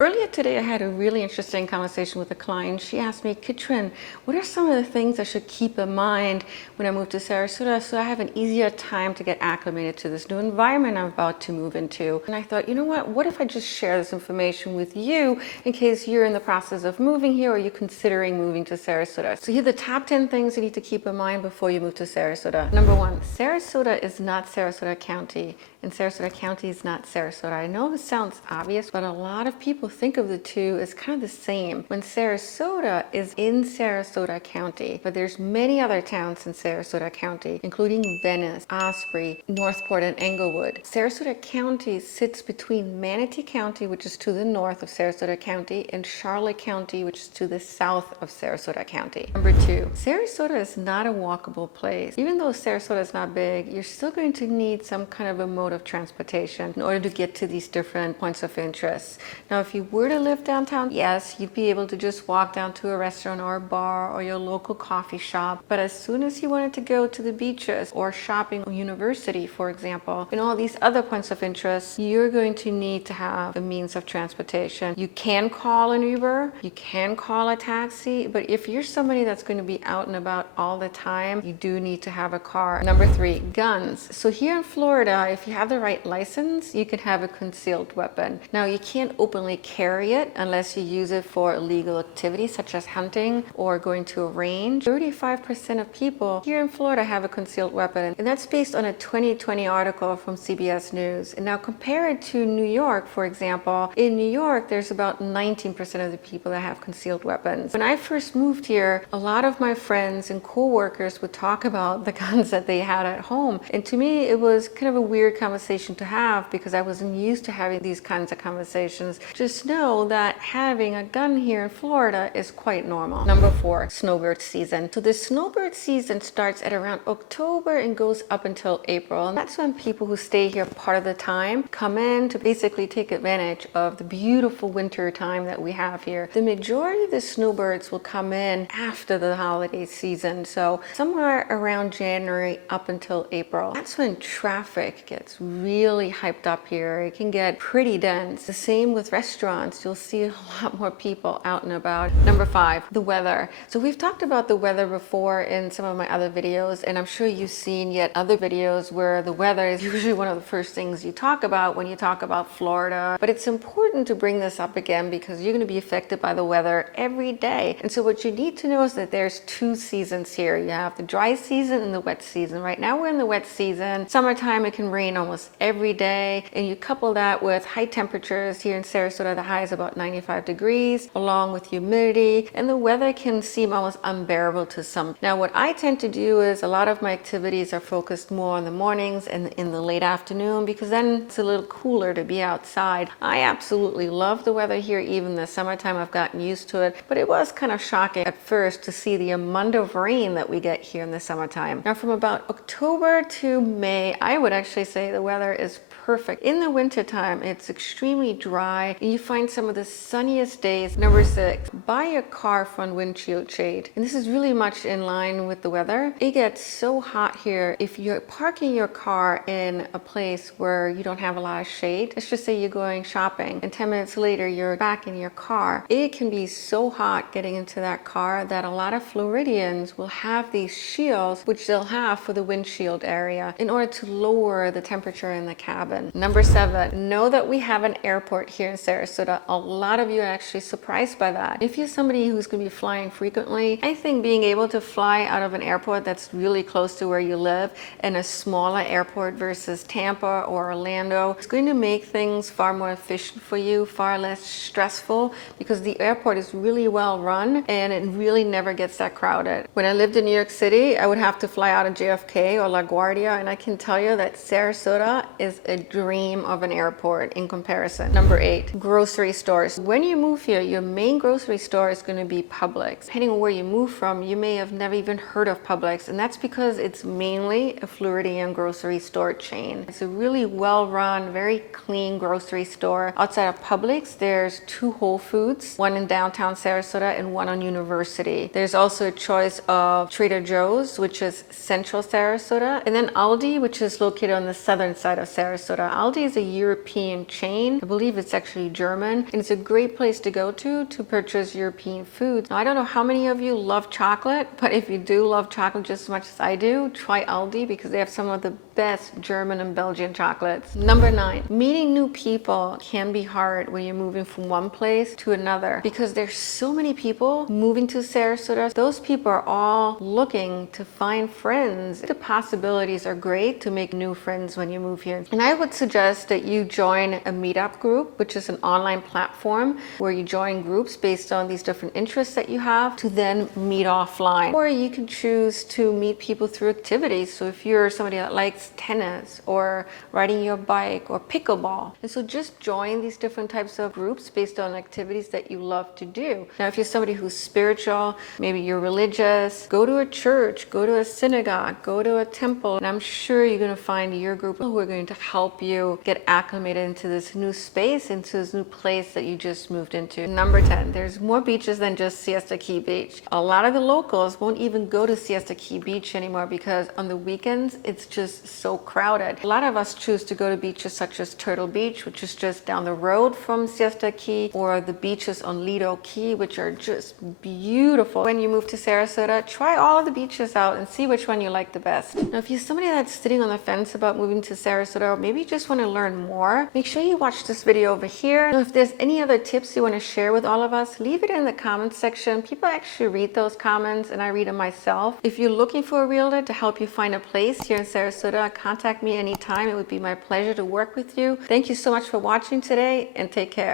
Earlier today, I had a really interesting conversation with a client. She asked me, Katrin, what are some of the things I should keep in mind when I move to Sarasota so I have an easier time to get acclimated to this new environment I'm about to move into? And I thought, you know what if I just share this information with you in case you're in the process of moving here or you're considering moving to Sarasota. So here are the top 10 things you need to keep in mind before you move to Sarasota. Number one, Sarasota is not Sarasota County, and Sarasota County is not Sarasota. I know this sounds obvious, but a lot of people think of the two as kind of the same. When Sarasota is in Sarasota County, but there's many other towns in Sarasota County, including Venice, Osprey, Northport, and Englewood. Sarasota County sits between Manatee County, which is to the north of Sarasota County, and Charlotte County, which is to the south of Sarasota County. Number two, Sarasota is not a walkable place. Even though Sarasota is not big, you're still going to need some kind of a mode of transportation in order to get to these different points of interest. Now, if you were to live downtown, yes, you'd be able to just walk down to a restaurant or a bar or your local coffee shop. But as soon as you wanted to go to the beaches or shopping or university, for example, and all these other points of interest, you're going to need to have a means of transportation. You can call an Uber, you can call a taxi, but if you're somebody that's going to be out and about all the time, you do need to have a car. Number three, guns. So here in Florida, if you have the right license, you can have a concealed weapon. Now, you can't openly carry it unless you use it for illegal activities such as hunting or going to a range. 35% of people here in Florida have a concealed weapon, and that's based on a 2020 article from CBS News. And now compare it to New York, for example. In New York, there's about 19% of the people that have concealed weapons. When I first moved here, a lot of my friends and co-workers would talk about the guns that they had at home. And to me, it was kind of a weird conversation to have because I wasn't used to having these kinds of conversations. Just know that having a gun here in Florida is quite normal. Number four, snowbird season. So the snowbird season starts at around October and goes up until April. And that's when people who stay here part of the time come in to basically take advantage of the beautiful winter time that we have here. The majority of the snowbirds will come in after the holiday season. So somewhere around January up until April. That's when traffic gets really hyped up here. It can get pretty dense. The same with restaurants. You'll see a lot more people out and about. Number five, the weather. So we've talked about the weather before in some of my other videos, and I'm sure you've seen yet other videos where the weather is usually one of the first things you talk about when you talk about Florida. But it's important to bring this up again because you're going to be affected by the weather every day. And so what you need to know is that there's two seasons here. You have the dry season and the wet season. Right now we're in the wet season. Summertime, it can rain almost every day, and you couple that with high temperatures. Here in Sarasota, the high is about 95 degrees, along with humidity, and the weather can seem almost unbearable to some. Now, what I tend to do is a lot of my activities are focused more in the mornings and in the late afternoon because then it's a little cooler to be outside. I absolutely love the weather here. Even the summertime, I've gotten used to it, but it was kind of shocking at first to see the amount of rain that we get here in the summertime. Now, from about October to May, I would actually say the weather is perfect. In the wintertime, it's extremely dry and you find some of the sunniest days. Number six, buy a car from Windshield Shade. And this is really much in line with the weather. It gets so hot here. If you're parking your car in a place where you don't have a lot of shade, let's just say you're going shopping and 10 minutes later you're back in your car, it can be so hot getting into that car that a lot of Floridians will have these shields, which they'll have for the windshield area in order to lower the temperature in the cabin. Number seven, know that we have an airport here in Sarasota. A lot of you are actually surprised by that. If you're somebody who's going to be flying frequently, I think being able to fly out of an airport that's really close to where you live and a smaller airport versus Tampa or Orlando is going to make things far more efficient for you, far less stressful because the airport is really well run and it really never gets that crowded. When I lived in New York City, I would have to fly out of JFK or LaGuardia, and I can tell you that Sarasota is a dream of an airport in comparison. Number eight, grocery stores. When you move here, your main grocery store is going to be Publix. Depending on where you move from, you may have never even heard of Publix, and that's because it's mainly a Floridian grocery store chain. It's a really well-run, very clean grocery store. Outside of Publix, there's two Whole Foods, one in downtown Sarasota and one on University. There's also a choice of Trader Joe's, which is central Sarasota, and then Aldi, which is located on the southern side of Sarasota. Sarasota. Aldi is a European chain. I believe it's actually German, and it's a great place to go to purchase European foods. Now, I don't know how many of you love chocolate, but if you do love chocolate just as much as I do, try Aldi because they have some of the best German and Belgian chocolates. Number 9, meeting new people can be hard when you're moving from one place to another because there's so many people moving to Sarasota. Those people are all looking to find friends. The possibilities are great to make new friends when you move here. And I would suggest that you join a meetup group, which is an online platform where you join groups based on these different interests that you have to then meet offline. Or you can choose to meet people through activities. So if you're somebody that likes tennis or riding your bike or pickleball. And so just join these different types of groups based on activities that you love to do. Now, if you're somebody who's spiritual, maybe you're religious, go to a church, go to a synagogue, go to a temple, and I'm sure you're going to find your group who are going to help you get acclimated into this new space, into this new place that you just moved into. Number 10, there's more beaches than just Siesta Key Beach. A lot of the locals won't even go to Siesta Key Beach anymore because on the weekends, it's just so crowded. A lot of us choose to go to beaches such as Turtle Beach, which is just down the road from Siesta Key, or the beaches on Lido Key, which are just beautiful. When you move to Sarasota, try all of the beaches out and see which one you like the best. Now, if you're somebody that's sitting on the fence about moving to Sarasota, or maybe you just want to learn more, make sure you watch this video over here. Now, if there's any other tips you want to share with all of us, leave it in the comments section. People actually read those comments and I read them myself. If you're looking for a realtor to help you find a place here in Sarasota, contact me anytime. It would be my pleasure to work with you. Thank you so much for watching today and take care.